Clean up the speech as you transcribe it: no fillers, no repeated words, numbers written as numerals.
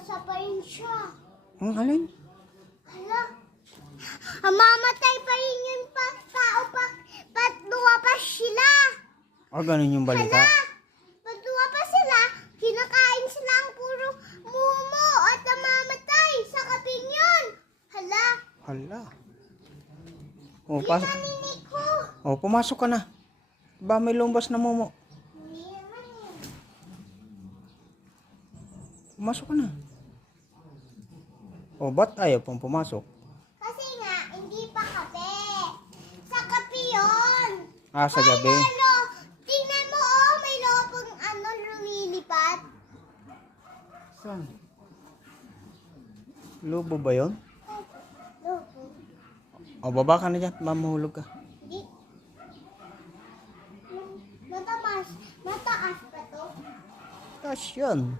pa rin siya. Ang alin? Hala. Mamatay pa rin yun pa. Tao pa. Patluwa pa sila. Ganun yung balita. Hala. Patluwa pa sila. Kinakain sila ang puro mumo at namamatay sa kaping yun. Hala. Hala. Naninig ko. Pumasok ka na. Ba may lumbas na momo. Hindi naman yun. Pumasok ka na. Ba't ayaw pang pumasok? Kasi nga, hindi pa kape. Sa kape yun. Sa gabi. Ano, tingnan mo may lopong lumilipad. Saan? Lobo ba yun? Lopo. Baba ka na dyan. Mamahulog ka. Hindi. Mataas pa to. Taas yun.